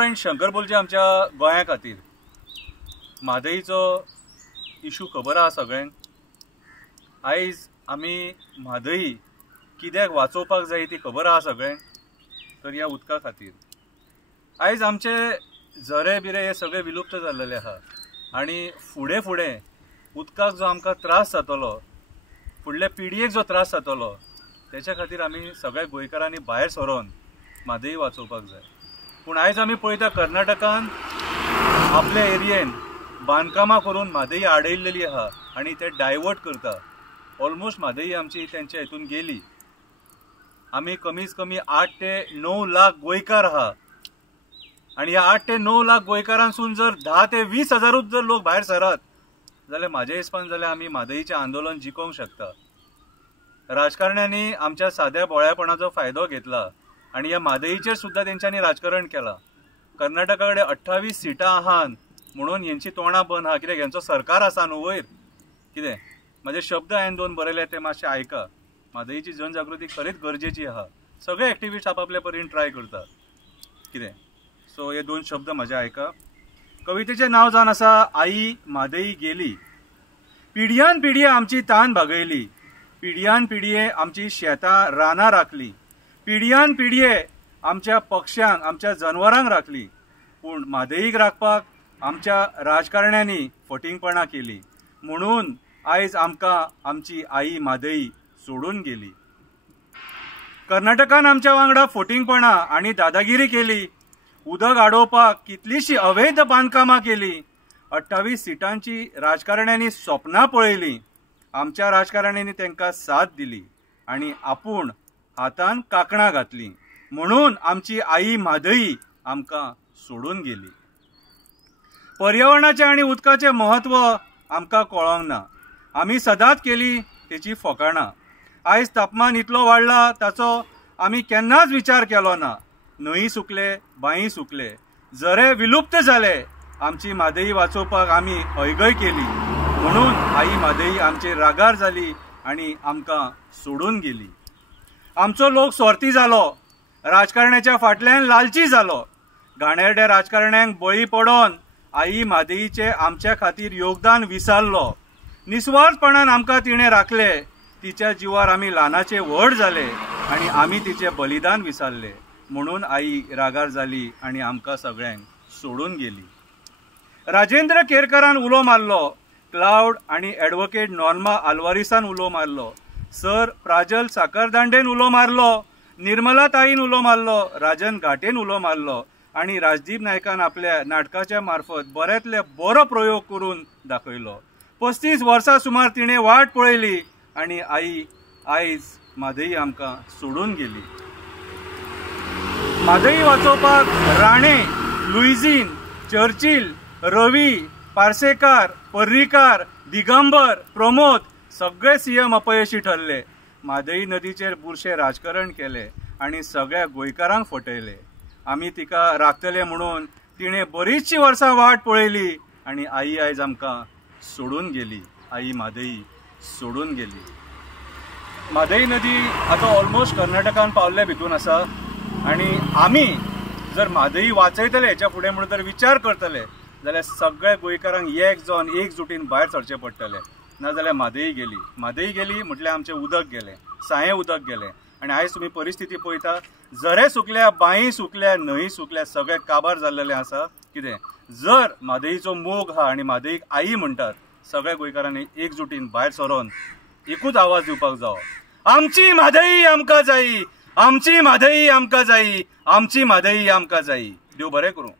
Friends, Shankar बोलचे आमच्या गोंया खातीर म्हादईचो इशू खबर आहा सगळ्यांक। आयज आमी म्हादई कित्याक वाचोवपाक जाय ती खबर आहा सगळ्यांक। तर ह्या उदका खातीर आयज आमचे झरे बिरे हे सगळे विलुप्त जाल्लेले आहा आनी फुडें फुडें उदकाक जो आमकां त्रास जातलो, फुडल्या पिडयेक जो त्रास जातलो, त्याच्या खातीर आमी सगळ्या गोंयकारांनी भायर सरोन म्हादई वाचोवपाक जाय। पूण आयज आमी पळयता कर्नाटकान आपल्या एरियेन बांदकामां करून म्हादई आडयल्लेली आहा आनी ते डायवर्ट करता। ऑलमोस्ट म्हादई आमची तेंच्या हितून गेली। आमी कमीत कमी 8 ते 9 लाख गोंयकार आहा आनी ह्या 8 ते 9 लाख गोंयकारांसून जर 10 ते 20 हजारूच जर लोक भायर सरत जाल्यार म्हाज्या हिसपान जाल्यार आमी म्हादईचें आंदोलन जिखोवंक शकता। राजकारण्यांनी आमच्या साद्या बोळ्यापणाचो फायदो घेतला आणि ह्या म्हादईचेर सुद्धा तेंच्यांनी राजकारण केला। कर्नाटका कडेन 28 सिटां आहात म्हणून हेंची तोंडां बंद आहा, कित्याक हेंचो सरकार आसा न्हू वयर। कितें म्हाजे शब्द हांवें 2 बरयले ते मातशे आयका। म्हादईची जनजागृती खरीच गरजेची आहा। सगळे एक्टिविस्ट आपापल्या परीन ट्राय करतात। कितें सो हे 2 शब्द म्हाजे आयका। कवितेचें नांव जावन आसा आई म्हादई गेली। पिढ्यान पिढये आमची तान भागयली, पिढ्यान पिढये आमची शेतां रानां राखली, पिढ्यान पिढये आमच्या पक्ष्यांक आमच्या जनवरांक राखली। पूण म्हादईक राखपाक आमच्या राजकारण्यांनी फटिंगपणां केली, म्हणून आयज आमकां आमची आई म्हादई सोडून गेली। कर्नाटकान आमच्या वांगडा फटिंगपणां आनी दादागिरी केली, उदक आडोवपाक कितलीशीं अवैध बांदकामां केली, 28 सिटांची राजकारण्यांनी स्वप्नां पळयली। आमच्या राजकारण्यांनी तांकां साथ दिली आनी आपूण हातान कांकणां घातली, म्हणून आमची आई म्हादई आमकां सोडून गेली। पर्यावरणाचें आनी उदकाचें महत्व आमकां कळोंक ना। आमी सदांच केली तेची फकाणां। आयज तापमान इतलो वाडला ताचो आमी केन्नाच विचार केलो ना। न्हंय सुकले, बांय सुकले, झरे विलुप्त जाले। आमची म्हादई वाचोवपाक आमी हयगय केली, म्हणून आई म्हादई आमचेर रागार जाली आनी आमकां सोडून गेली। आमचो लोक स्वार्थी जालो, राजकारण्याच्या फाटल्यान लालची जालो। घाणेरड्या राजकारण्यांक बळी पडोन आई म्हादईचे आमच्या खातीर योगदान विसारलो। निस्वार्थपणान आमकां तिणें राखले, तिच्या जिवार आमी ल्हानाचे व्हड जाले आनी आमी तिचें बलिदान विसारले, म्हणून आई रागार जाली आनी आमकां सगळ्यांक सोडून गेली। राजेंद्र केरकरान उलो मारलो, क्लाउड आनी एडवोकेट नॉर्मा आल्वारिसान उलो मारलो, सर प्राजल साकरदांडेन उलो मारलो, निर्मला ताईन उलो मारलो, राजन घाटेन उलो मारलो आनी राजदीप नायकान आपल्या नाटकाच्या मार्फत बऱ्यांतले बरो प्रयोग करून दाखयलो। 35 वर्सां सुमार तिणें वाट पळयली आनी आई आयज म्हादई आमकां सोडून गेली। म्हादई वाचोवपाक राणे, लुईझीन, चर्चिल, रवी, पार्सेकार, पर्रीकार, दिगंबर, प्रमोद सगळे सीएम अपयशी ठरले। म्हादई नदीचेर बुरशे राजकारण केले आनी सगळ्या गोंयकारांक फटयले। आमी तिका राखतले म्हणून तिणें बरीचशी वर्सां वाट पळयली आनी आई आयज आमकां सोडून गेली। आई म्हादई सोडून गेली। म्हादई नदी आतां ऑलमोस्ट कर्नाटकान पावल्ल्या भितून आसा आनी आमी जर म्हादई वाचयतले हेच्या फुडें म्हणून जर विचार करतले जाल्यार सगळ्या गोंयकारांक एक जावन एकजुटीन भायर सरचें पडटलें। नाजाल्यार म्हादई गेली। म्हादई गेली म्हटल्यार आमचें उदक गेलें, सायें उदक गेलें आनी आयज तुमी परिस्थिती पळयता, झरे सुकल्या, बांय सुकल्या, न्हंय सुकल्या, सगळें काबार जाल्लेलें आसा। कितें जर म्हादईचो मोग आहा आनी म्हादईक आई म्हणटात, सगळ्या गोंयकारांनी एकजुटीन भायर सरोन एकूच आवाज दिवपाक जावो, आमची म्हादई आमकां जायी, आमची म्हादई आमकां जायी, आमची म्हादई आमकां जायी। देव बरें करूं।